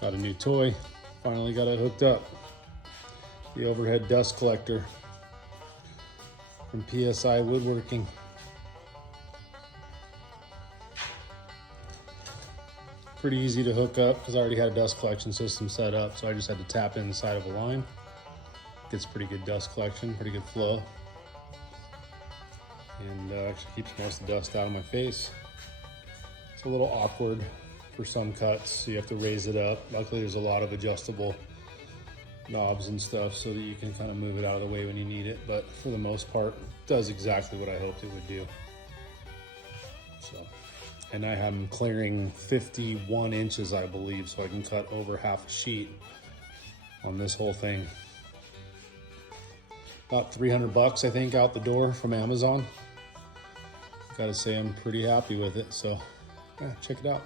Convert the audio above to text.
Got a new toy. Finally got it hooked up. The overhead dust collector from PSI Woodworking. Pretty easy to hook up because I already had a dust collection system set up, so I just had to tap inside of a line. Gets pretty good dust collection, pretty good flow. And actually keeps most of the dust out of my face. It's a little awkward for some cuts, so you have to raise it up. Luckily there's a lot of adjustable knobs and stuff so that you can kind of move it out of the way when you need it, but for the most part it does exactly what I hoped it would do. So, and I am clearing 51 inches, I believe, so I can cut over half a sheet on this whole thing. About 300 bucks, I think, out the door from Amazon. Gotta say I'm pretty happy with it, so yeah, check it out.